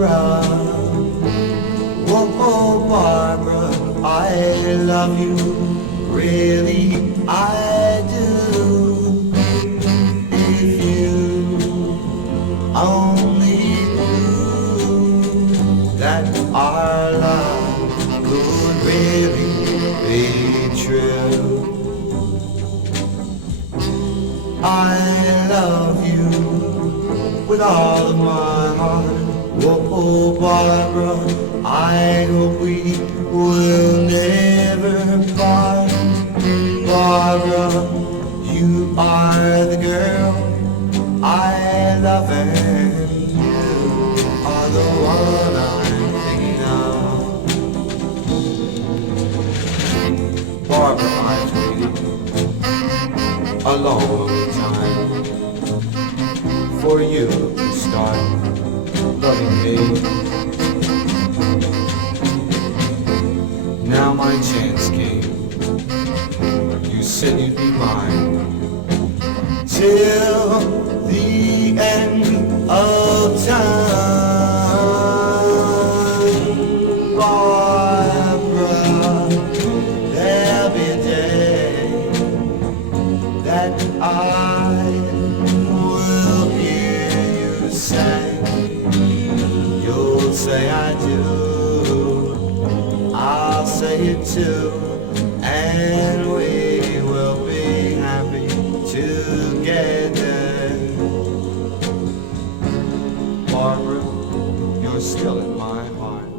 Barbara, oh Barbara, I love you, really I do. If you only knew that our love could really be true. I love you with all of my heart. Oh, Barbara, I hope we will never part. Barbara, you are the girl I love, and you are the one I'm thinking of. Barbara, I've waited a long time for you to start loving me. Now my chance came. You said you'd be mine till the end of time. Barbara, there'll be a day that I will hear you say, you'll say I do, I'll say it too, and we will be happy together. Barbara, you're still in my heart.